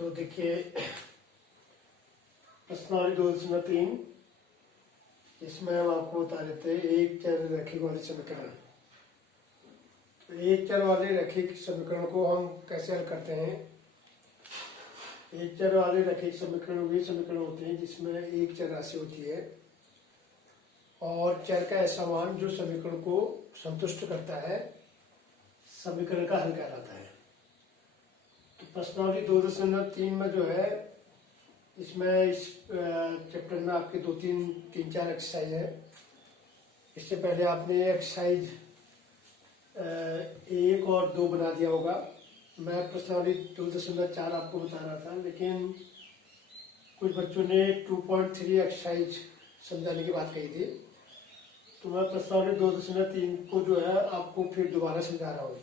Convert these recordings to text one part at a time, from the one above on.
तो देखिए प्रश्नावली 2.3 इसमें हम आपको बता देते हैं एक चर रैखिक वाले समीकरण। तो एक चर वाले रैखिक समीकरण को हम कैसे हल करते हैं। एक चर वाले रैखिक समीकरण वे समीकरण होते हैं जिसमें एक चर राशि होती है और चर का ऐसा मान जो समीकरण को संतुष्ट करता है, समीकरण का हल कहलाता है। तो प्रश्नावली 2.3 में जो है इसमें इस चैप्टर में आपके तीन चार एक्सरसाइज है। इससे पहले आपने एक्सरसाइज 1 और 2 बना दिया होगा। मैं प्रश्नावली 2.4 आपको बता रहा था, लेकिन कुछ बच्चों ने 2.3 एक्सरसाइज समझाने की बात कही थी, तो मैं प्रश्नावली 2.3 को जो है आपको फिर दोबारा समझा रहा हूँ।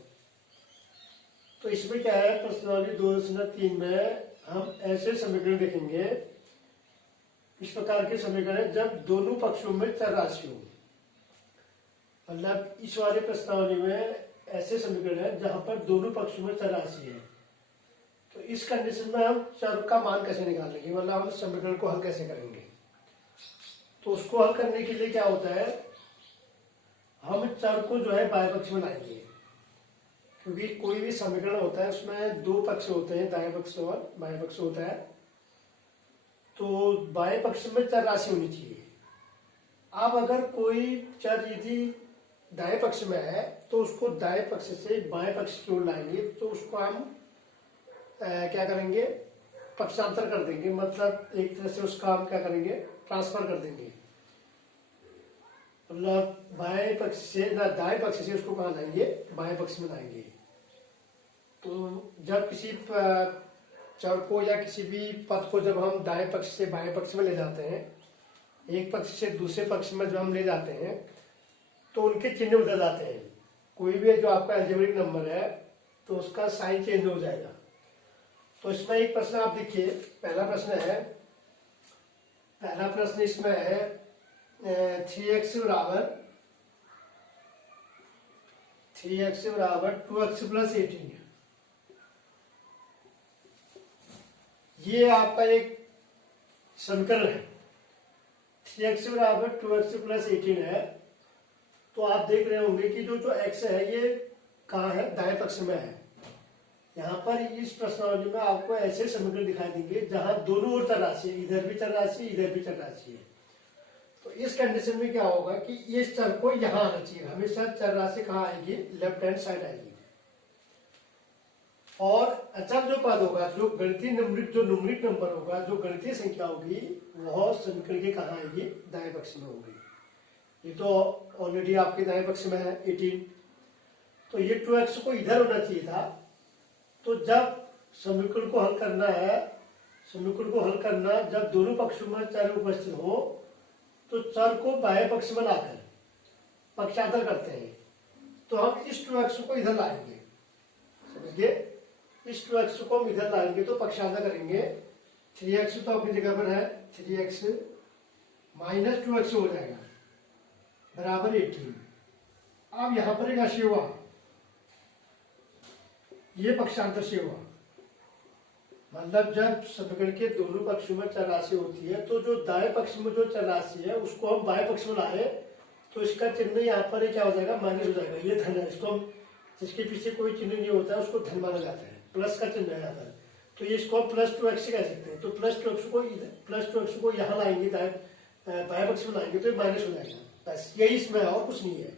तो इसमें क्या है, प्रश्नावली 2.3 में हम ऐसे समीकरण देखेंगे, इस प्रकार के समीकरण जब दोनों पक्षों में चर राशि हो। मतलब इस वाले प्रश्नावली में ऐसे समीकरण है जहां पर दोनों पक्षों में चर राशि है। तो इस कंडीशन में हम चर का मान कैसे निकालेंगे, मतलब हम समीकरण को हल कैसे करेंगे। तो उसको हल करने के लिए क्या होता है, हम चर को जो है बाएं पक्ष में लाएंगे, क्योंकि कोई भी समीकरण होता है उसमें दो पक्ष होते हैं, दाएं पक्ष और बाएं पक्ष होता है। तो बाएं पक्ष में चर राशि होनी चाहिए। अब अगर कोई चर यदि दाएं पक्ष में है तो उसको दाएं पक्ष से बाएं पक्ष की ओर लाएंगे, तो उसको हम क्या करेंगे, पक्षांतर कर देंगे। मतलब एक तरह से उसका हम क्या करेंगे, ट्रांसफर कर देंगे। मतलब बाएं पक्ष से ना दाएं पक्ष से उसको कहाँ लाएंगे, बाएं पक्ष में लाएंगे। तो जब किसी चर को या किसी भी पद को जब हम दाएं पक्ष से बाएं पक्ष में ले जाते हैं, एक पक्ष से दूसरे पक्ष में जब हम ले जाते हैं, तो उनके चिन्ह बदल जाते हैं। कोई भी जो आपका अलजेब्रिक नंबर है तो उसका साइन चेंज हो जाएगा। तो इसमें एक प्रश्न आप देखिए, पहला प्रश्न इसमें है 3x बराबर 2x प्लस 18। ये आपका एक समीकरण है। 3x बराबर 2x प्लस 18 है। तो आप देख रहे होंगे कि जो x है ये कहाँ है, दाएं पक्ष में है। यहाँ पर इस प्रश्नावली में आपको ऐसे समीकरण दिखाई देंगे जहां दोनों ओर चर राशि है, इधर भी चर राशि, इधर भी चर राशि है। तो इस कंडीशन में क्या होगा कि इस चर को यहाँ आना चाहिए। हमेशा चर राशि कहाँ आएगी, लेफ्ट हैंड साइड आएगी। और अचर जो पद होगा, जो गणितीय न्यूमरिक नंबर होगा, जो गणितीय संख्या होगी, वह समीकरण के कहाँ आएगी, दाएं पक्ष में होगी। ये तो ऑलरेडी आपके दाएं पक्ष में है 18। तो ये 2x को इधर होना चाहिए था। तो जब समीकरण को हल करना जब दोनों पक्षों में चर उपस्थित हो, तो चर को बाएं पक्ष में लाकर पक्षांतर करते हैं। तो हम इस 2x को इधर लाएंगे, समझिए, इस 2x को हम इधर लाएंगे तो पक्षांतर करेंगे। 3x तो अपनी जगह पर है, 3x माइनस 2x हो जाएगा बराबर 18। अब यहां पर एक राशि हुआ, ये पक्षांतर से हुआ। मतलब जब समीकरण के दोनों पक्षों में चर राशि होती है, तो जो दाएं पक्ष में जो चर राशि है उसको हम बाएं पक्ष में लाए, तो इसका चिन्ह यहाँ पर क्या हो जाएगा, माइनस हो जाएगा। ये धन है, इसको हम, जिसके पीछे कोई चिन्ह नहीं होता है उसको धन माना जाता है, प्लस का चिन्ह है यहाँ पर। तो ये इसको प्लस 2x कह सकते हैं। तो प्लस 2x को यहाँ लाएंगे, बाएं पक्ष में लाएंगे तो माइनस हो जाएगा। बस यही इसमें है और कुछ नहीं है।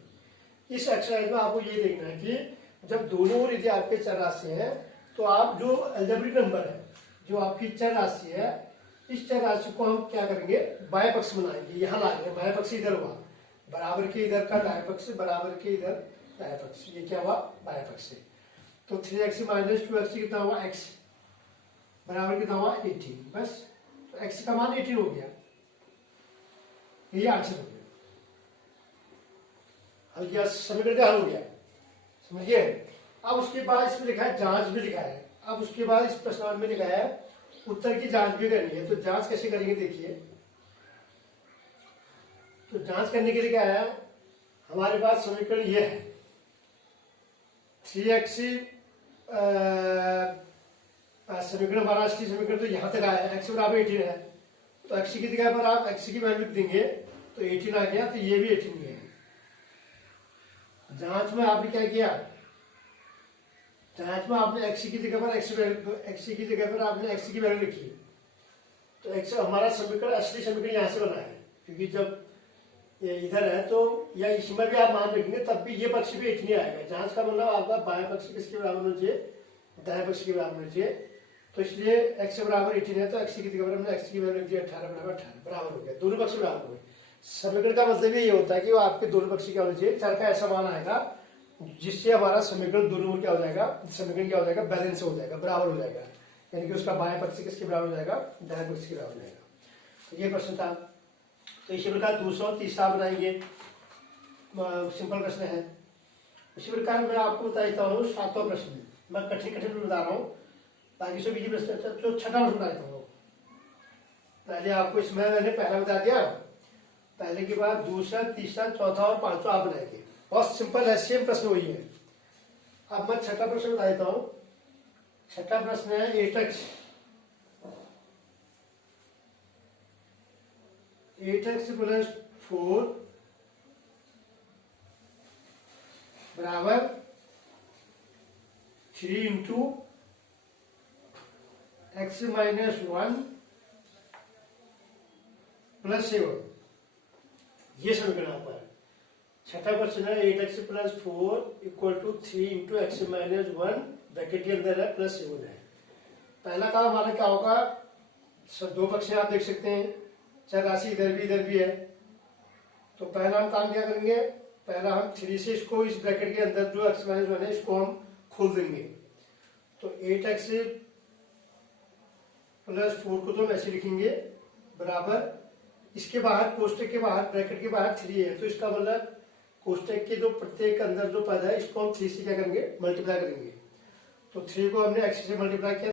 इस एक्सरसाइज में आपको ये देखना है कि जब दोनों ओर यदि आपके चर राशि है, तो आप जो अलजेब्रिक नंबर है, जो आपकी चर राशि है, इस चर राशि को हम क्या करेंगे, बाएं पक्ष में लाएंगे। यहाँ लाएंगे, बाएं पक्ष इधर हुआ, बराबर के इधर का दाएं पक्ष, बराबर के इधर दाएं पक्ष, ये क्या हुआ, बाएं पक्ष। तो 3x माइनस 2x कितना हुआ, x बराबर कितना हुआ 18। बस तो x का मान 18 हो गया, यही आंसर हो गया। हल किया, समीकरण का हल हो गया, समझिए। अब उसके बाद इसमें लिखा है जांच भी लिखा है। अब उसके बाद इस प्रश्न में लिखा है उत्तर की जांच भी करनी है। तो जांच कैसे करेंगे देखिए। तो जांच करने के लिए क्या है, हमारे पास समीकरण यह है 3x समीकरण हमारा असली समीकरण तो यहाँ तक आया है, एक्स बराबर 18 है, तो एक्स की जगह पर आप एक्स की वैल्यू देंगे तो 18 आ गया, तो ये भी 18 ही है। जांच में आपने क्या किया, जांच में आपने एक्स की जगह पर एक्स की जगह पर आपने एक्स की वैल्यू रखी, तो एक्स हमारा समीकरण असली समीकरण यहाँ से बना है, क्योंकि जब ये इधर है तो या इसमें भी आप मान रखेंगे तब भी ये पक्ष भी 18 आएगा। जांच का मतलब आपका बाएं पक्ष किसके बराबर होना चाहिए, दाएं पक्ष के बराबर होना चाहिए, तो इसलिए x बराबर 18 है, तो x की जगह पर हमने x की वैल्यू रख दी 18 बराबर 18 बराबर हो गया, दोनों पक्ष बराबर हो गए। समीकरण का मतलब ये होता है कि वो आपके दोनों पक्ष क्या होना चाहिए, चर का ऐसा मान आएगा जिससे हमारा समीकरण दोनों में क्या हो जाएगा, समीकरण क्या हो जाएगा, बैलेंस हो जाएगा, बराबर हो जाएगा, यानी कि उसका बाएं पक्ष किसके बराबर हो जाएगा, दाएं पक्ष के बराबर हो जाएगा। तो ये प्रश्न था। तो इसी प्रकार दूसरा और तीसरा बनाएंगे, सिंपल प्रश्न है। इसी प्रकार मैं आपको बता देता हूँ सातवां प्रश्न, मैं कठिन बता रहा हूँ, बाकी सब इजी प्रश्न था, तो छठा प्रश्न बता देता हूँ। पहले आपको इसमें मैंने पहला बता दिया, पहले के बाद दूसरा, तीसरा, चौथा और पांचवा आप बनाएंगे, बहुत सिंपल है, सेम प्रश्न वही है। अब मैं छठा प्रश्न बता देता हूँ। छठा प्रश्न है 8x प्लस 4 बराबर 3 इंटू x माइनस 1 प्लस 7, ये समीकरण आपका है। छठा क्वेश्चन है 8x plus 4 equal to 3 into x minus 1 bracket के अंदर है प्लस 7 है। पहला काम हमारा क्या होगा, दो पक्ष आप देख सकते हैं, चर राशि इधर भी है, तो पहला हम काम क्या करेंगे, पहला हम 3 से इसको इस ब्रैकेट के अंदर जो x माइनस 1 है इसको हम खोल देंगे, तो 8x प्लस 4 को तो हम ऐसे लिखेंगे बराबर, इसके बाहर कोष्टक के बाहर ब्रैकेट के बाहर 3 है, तो इसका मतलब कोष्टक के जो प्रत्येक अंदर जो पद है इसको हम 3 से क्या करेंगे, मल्टीप्लाई करेंगे। तो 3 को हमने x से मल्टीप्लाई किया,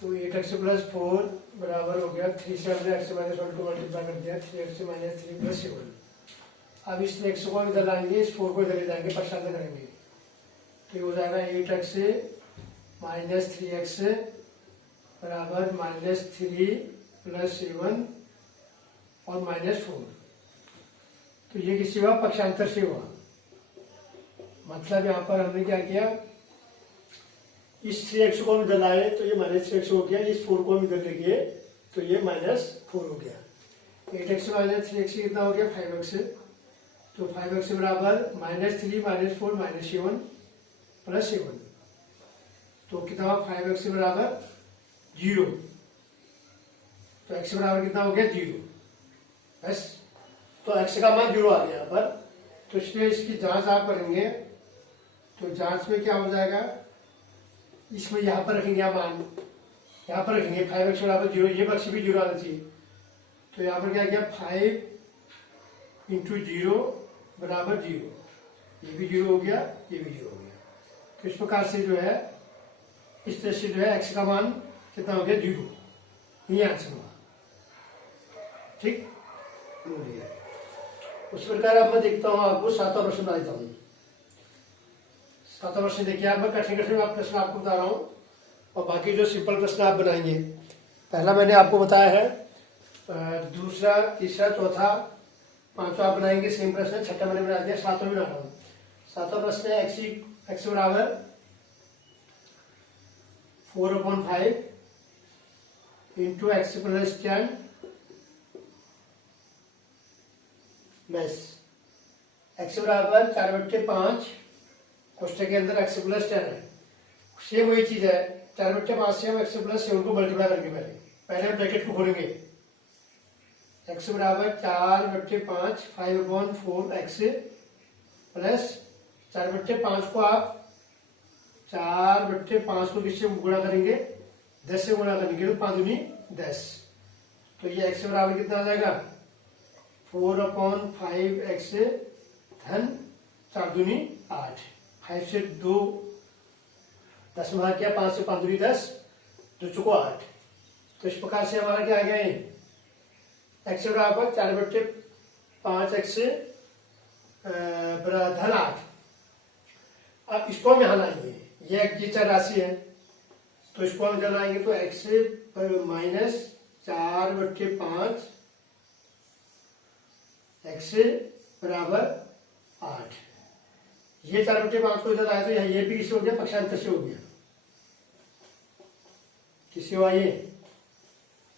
तो 8x प्लस 4 बराबर हो गया 3 से हमने x माइनस 1 को मल्टीप्लाई कर दिया, 3x माइनस 3 प्लस 7। अब इस x को इधर लाएंगे, इस 4 को इधर ले जाएंगे, पश्चात करेंगे, तो ये हो जाएगा 8x माइनस 3x बराबर माइनस 3 प्लस 7 और माइनस 4। तो ये किसी हुआ, पक्षांतर से हुआ, मतलब यहाँ पर हमने क्या किया, इस 3x को हम इधर लाए तो ये माइनस 3x हो गया, इस 4 को हम इधर ले गए तो ये माइनस 4 हो गया। 8x माइनस 3x कितना हो गया, 5x, तो 5x बराबर माइनस 3 माइनस 4 माइनस 7 प्लस 7, तो कितना 5x बराबर 0, तो x बराबर कितना हो गया 0, बस, तो x का मान 0 आ गया यहाँ पर। तो इसलिए इसकी जांच आप करेंगे, तो जांच में क्या हो जाएगा, इसमें यहाँ पर रखेंगे आप मान, यहाँ पर रखेंगे 5x बराबर 0, ये पक्ष भी 0 आना चाहिए, तो यहाँ पर क्या किया 5 इंटू 0 बराबर 0, ये भी 0 हो गया, ये भी 0 हो गया। तो इस प्रकार से जो है, इस तरह से जो है x का मान कितना हो गया 0, ये आंसर हुआ, ठीक। उस प्रकार अब मैं देखता हूँ आपको सातवां प्रश्न बता देता हूँ। सातवां प्रश्न देखिए, आप मैं कठिन प्रश्न आपको बता रहा हूँ और बाकी जो सिंपल प्रश्न आप बनाएंगे। पहला मैंने आपको बताया है, दूसरा, तीसरा, चौथा, पांचवा आप बनाएंगे सेम प्रश्न, छठा मैंने बना दिया, सातवां बना रहा हूँ। सातवां प्रश्न है एक्स बराबर 4/5 इंटू एक्स प्लस 10 बस, एक्स बराबर 4/5 कोष्टक के अंदर x प्लस 10 है, सेम वही चीज है, 4/5 से हम x प्लस 7 को मल्टीप्लाई करेंगे, पहले हम ब्रैकेट को खोलेंगे, x बराबर 4/5 5/4x प्लस 4/5 को आप 4/5 को किससे गुणा करेंगे, 10 से गुणा करेंगे, तो 5 दूनी 10, तो ये x बराबर कितना आ जाएगा 4/5x धन 4 दूनी 8, 5 से 2 10 में भाग किया, 5 से 5 दूनी 10, 2 चुको 8, तो इस प्रकार से हमारा क्या आ गया है, x बराबर 4/5x धन 8। अब इसको हम यहाँ लाएंगे, ये चर राशि है, तो इसको हम इधर लाएंगे तो एक्स माइनस 4/5 एक्स बराबर 8। ये 4/5 को इधर आया तो ये भी किसी हो गया, पक्षांतर से हो गया। किसी हुआ ये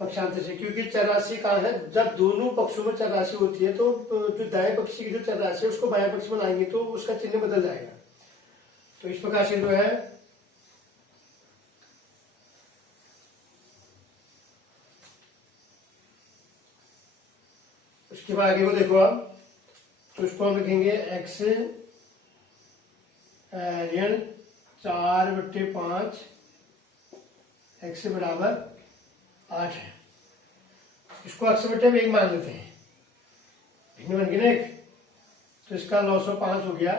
पक्षांतर से, क्योंकि चरराशि का है, जब दोनों पक्षों में चरराशि होती है तो जो दाएं पक्षी की जो चरराशि है उसको बाएं पक्ष में लाएंगे तो उसका चिन्ह बदल जाएगा। तो इस प्रकार से जो है उसके बाद आगे को देखो आप, तो उसको हम लिखेंगे एक्स ऋण 4/5 एक्स बराबर 8 है। इसको अक्स बटे में 1 मान लेते हैं, भिन्न बन गई ना एक, तो इसका 905 हो गया।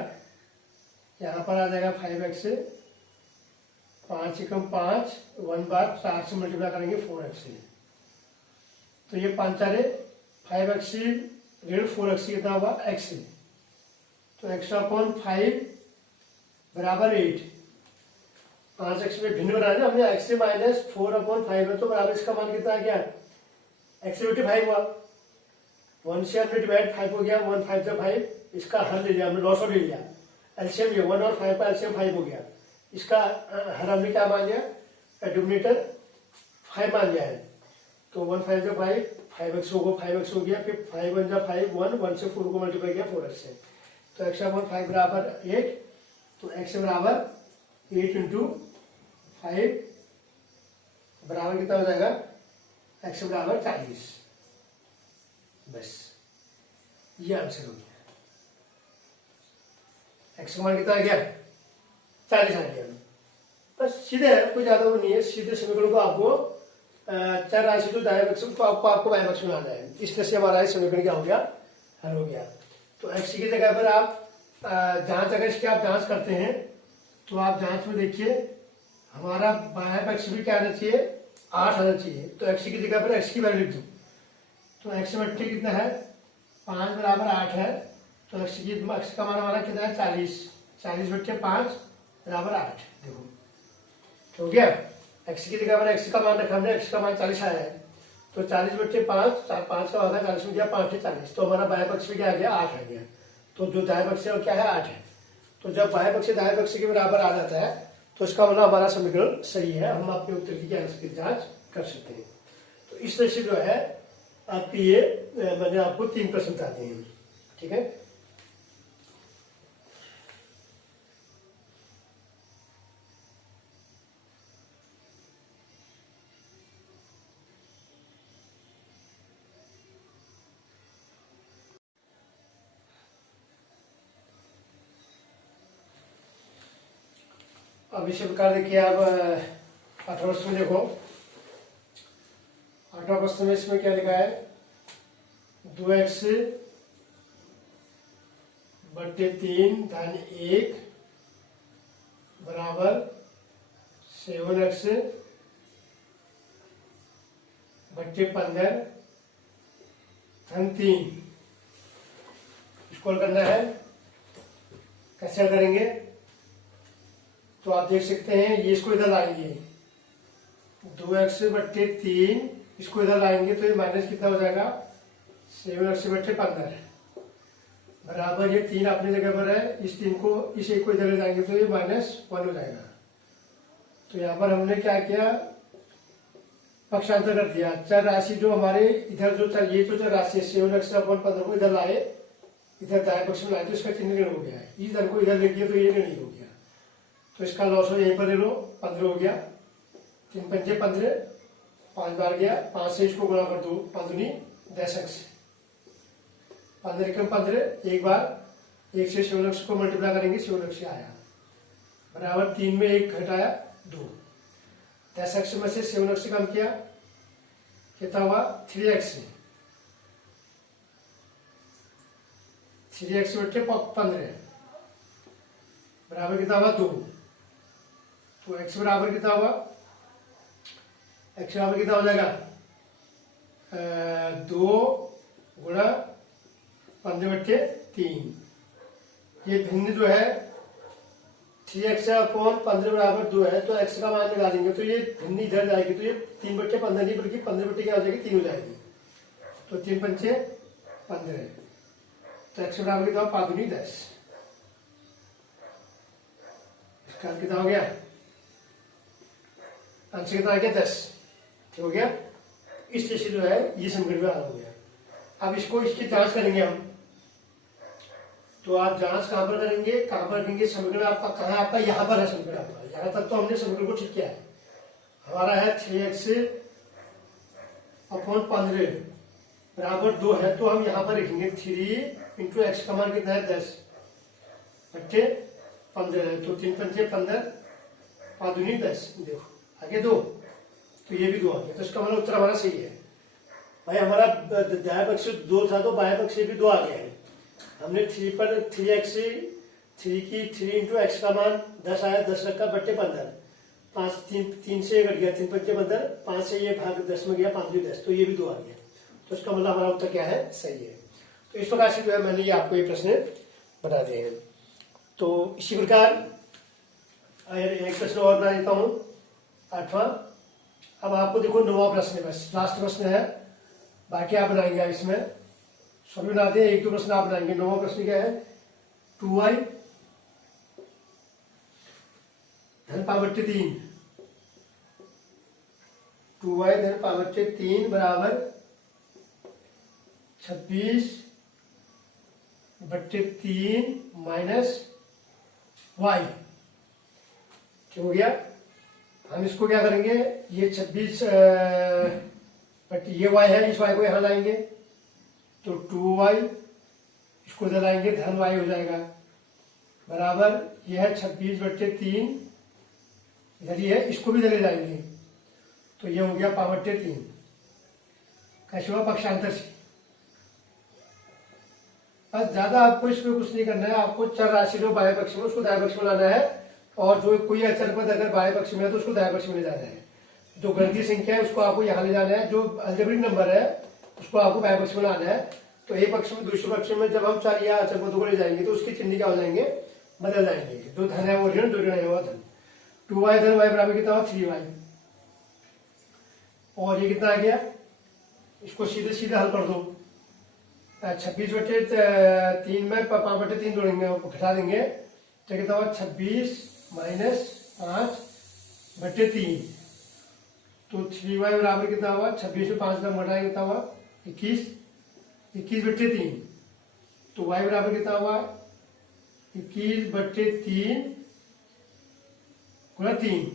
यहाँ पर आ जाएगा 5x, 5 एकम 5, 1 बार 4 से मल्टीप्लाई करेंगे 4x। तो ये 5 4 5x ऋण 4x कितना हुआ x। तो x/5 बराबर 8। 5x में भिन्न बनाया ना हमने, x माइनस 4/5 है तो बराबर इसका मान कितना आ गया, x बटे 5 हुआ। 1 से हमने डिवाइड 5 हो गया, 1 5 से 5, इसका हल ले लिया हमने, 900 ले लिया। एलसीएम ये 1 और 5 का एलसीएम 5 हो गया। इसका हर हमने क्या मान लिया, डिनोमिनेटर 5 मान लिया है। तो 1 5 से 5, 5x होगा, 5x हो गया, फिर 5 1 जा 5, 1 से 4 को मल्टीप्लाई किया 4x से। तो x/5 बराबर 8, तो x बराबर 8 इंटू 5 बराबर कितना हो जाएगा, x बराबर 40। बस ये आंसर हो गया। x का मान कितना आ गया, 40 आ गया। बस सीधे है, कोई ज्यादा वो नहीं है, सीधे समीकरण को आपको चर राशि तो दाएं पक्ष को आपको बाएं पक्ष में आना है। इस तरह से हमारा समीकरण क्या हो गया, हल हो गया। तो x की जगह पर आप जांच, अगर इसकी आप जांच करते हैं तो आप जांच में देखिए हमारा बाएं पक्ष भी क्या आना चाहिए, 8 आना चाहिए। तो x की जगह पर x की वैल्यू लिख दो, तो x बट्टे कितना है, 5 बराबर 8 है। तो x का मान हमारा कितना है, 40। 40/5 बराबर 8। देखो तो हो गया, x की जगह पर x का मान रखा हमने, x का मान 40 आया है। तो 40/5, 5 का होगा 40 में गया, 5 से 40, तो हमारा बाएं पक्ष में क्या आ गया, 8 आ गया। तो जो दाएं पक्ष है वो क्या है, 8 है। तो जब बाएं पक्ष दाएं पक्ष के बराबर आ जाता है तो इसका मतलब हमारा समीकरण सही है, हम अपने उत्तर की आंसर की जांच कर सकते हैं। तो इस तरह से जो है आपकी ये मैंने आपको 3 प्रश्न बताते हैं, ठीक है। अब इसी प्रकार देखिए आप 8वां प्रश्न में देखो, 8वां प्रश्न में इसमें क्या लिखा है, 2x बट्टे 3 धन 1 बराबर 7x बट्टे 15 धन 3। इसको करना है, कैसे करेंगे, तो आप देख सकते हैं ये इसको इधर लाएंगे, 2x बट्टे 3 इसको इधर लाएंगे तो ये माइनस कितना हो जाएगा, 7x बट्टे 15 बराबर, ये 3 अपनी जगह पर है, इस 3 को इस 1 को इधर ले जाएंगे तो ये -1 हो जाएगा। तो यहाँ पर हमने क्या किया, पक्षांतर कर दिया। चर राशि जो हमारे इधर जो चर, ये जो चर राशि है 7x/15 को इधर लाए, इधर दाएं पक्ष में लाए तो इसका चिन्ह ऋण हो गया है। इधर को इधर लिख दिया तो ये ऋण हो गया। तो इसका लॉस हो, यहीं पर ले लो, 15 हो गया, 3 पंजे 15, 5 बार गया, 5 से इसको गुणा कर दो, 5 दूनी 10x, 15 एकम 15, एक बार 1 से 7x को मल्टीप्लाई करेंगे, 7x से आया बराबर 3 में 1 घटाया 2, 10x में से 7x से कम किया कितना हुआ, 3x, 3x बट्टे 15 बराबर कितना हुआ 2। तो x बराबर कितना हुआ, x बराबर कितना हो जाएगा, 2 गुणा 15/3। ये भिन्न जो है 3x अपॉन 15 बराबर 2 है, तो x का मान निकालेंगे तो ये भिन्नी इधर जाएगी, तो ये 3/15 नहीं बल्कि 15/, क्या हो जाएगी, 3 हो जाएगी। तो 3 पंचे 15, तो x बराबर कितना, 5 दूनी 10। इसका कितना हो गया, आंसर कितना आ गया, 10। ठीक हो गया। इस तरह से जो है ये समीकरण में हल हो गया। अब इसको इसकी जांच करेंगे हम, तो आप जांच कहां पर करेंगे, कहां पर रखेंगे, समीकरण आपका कहां है, आपका यहाँ पर है समीकरण आपका। यहाँ तक तो हमने समीकरण को ठीक किया है। हमारा है 3x अपॉन 15 बराबर 2 है, तो हम यहाँ पर लिखेंगे 3 इंटू एक्स का मान कितना है, 10 बट्टे 15 है, तो 3 पंचे 15, 5 दूनी 10। देखो आगे 2, तो ये भी 2 आ गया, तो इसका मतलब उत्तर हमारा सही है। भाई हमारा दाएं पक्ष से 2 था, तो बाएं पक्ष से भी 2 आ गया है। हमने 3 पर 3x 3 इंटू एक्स का मान 10 आया, 10 रखा बट्टे 15, 5 3 से कट गया, 3 पंचे 15, 5 से ये भाग 10 में गया, 5 दूनी 10, तो ये भी 2 आ गया। तो इसका मतलब हमारा उत्तर क्या है, सही है। तो इस प्रकार से जो है मैंने ये आपको ये प्रश्न बता दिए हैं। तो इसी प्रकार एक प्रश्न और बना देता हूं, 8वां। अब आपको देखो 9वां प्रश्न है, बस लास्ट प्रश्न है, बाकी आप बनाएंगे। अब इसमें सभी बना दें, 1-2 प्रश्न आप बनाएंगे। 9वां प्रश्न क्या है, 2y धन पावर 3, 2y धन पावर 3 बराबर 26/3 माइनस y। ठीक हो गया। हम इसको क्या करेंगे, ये 26 ये y है, इस y को यहां लाएंगे, तो 2y इसको इधर लाएंगे, धन y हो जाएगा, बराबर यह है 26/3, इधर ये है, इसको भी इधर ले जाएंगे, तो ये हो गया पावर 3। कैसे हुआ, पक्षांतर से। बस ज्यादा आपको इसमें कुछ नहीं करना है, आपको चर राशि जो बाह्य पक्ष में उसको दाएं पक्ष में लाना है, और जो कोई अचर पद अगर बाह्य पक्ष में है तो उसको दाएं पक्ष में ले जाना है। जो गणितीय संख्या है उसको आपको यहाँ ले जाना है, जो अलजेब्रिक नंबर है उसको आपको बाह्य पक्ष में लाना है। तो एक पक्ष में दूसरे पक्ष में जब हम चर या अचर पदों को ले जाएंगे तो उसके चिन्ह क्या हो जाएंगे, बदल जाएंगे। जो धन है वो ऋण, जो ऋण है वो धन। 2y धन y बराबर कितना हुआ, 3y। और ये कितना आ गया, इसको सीधे सीधे हल कर दो। 26/3 में 5/3 जोड़ेंगे, घटा देंगे, तो कितना हुआ 26 माइनस 5/3, तो 3y बराबर कितना हुआ, 26 में 5 का घटाएंगे कितना हुआ, 21/3, तो y बराबर कितना हुआ, 21/3 गुणा 3।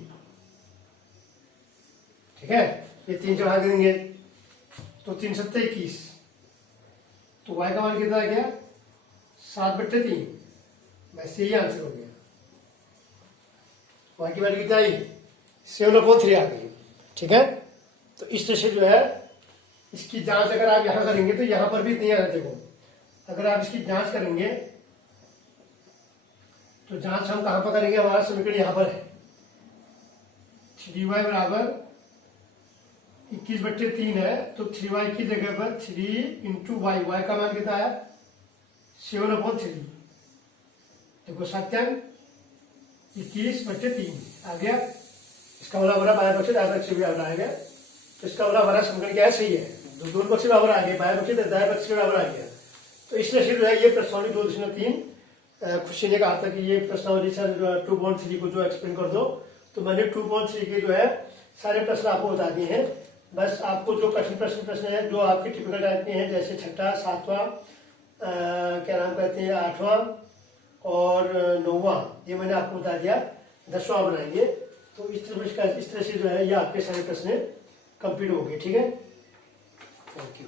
ठीक है, ये 3 चढ़ा देंगे, तो 3 7 21, तो y का मान कितना आ गया, 7/3। वैसे ही आंसर हो गया। y की वैल्यू कितना आई, 7/3 आ गई। ठीक है, तो इस तरह से जो है इसकी जांच अगर आप यहां करेंगे तो यहां पर भी इतनी आ देखो। अगर आप इसकी जांच करेंगे तो जांच हम कहां पर करेंगे, हमारा समीकरण यहां पर है, 3y बराबर 21/3 है, तो 3y की जगह पर 3 इंटू वाई, वाई का मान कितना है, 7/3। देखो सत्यांक 21/3 आ गया। इसका मतलब हमारा बाह्य पक्ष दाह्य पक्ष भी बराबर आ गया, तो इसका मतलब हमारा समीकरण क्या है, सही है। दोनों पक्ष बराबर आ गए, बाह्य पक्ष दाह्य पक्ष बराबर आ गया। तो इस तरह से जो है ये प्रश्नावली 2.3 खुशी ने कहा था कि ये प्रश्नावली सर 2.3 को जो एक्सप्लेन कर दो, तो मैंने 2.3 के जो है सारे प्रश्न आपको बता दिए हैं। बस आपको जो कठिन प्रश्न है जो आपके टिपिकल टाइप के हैं, जैसे 6वां 7वां क्या नाम कहते हैं 8वां और 9वां, ये मैंने आपको बता दिया। 10वां बनाएंगे, तो इस तरह से जो है ये आपके सारे प्रश्न कंप्लीट हो गए। ठीक है, थैंक यू।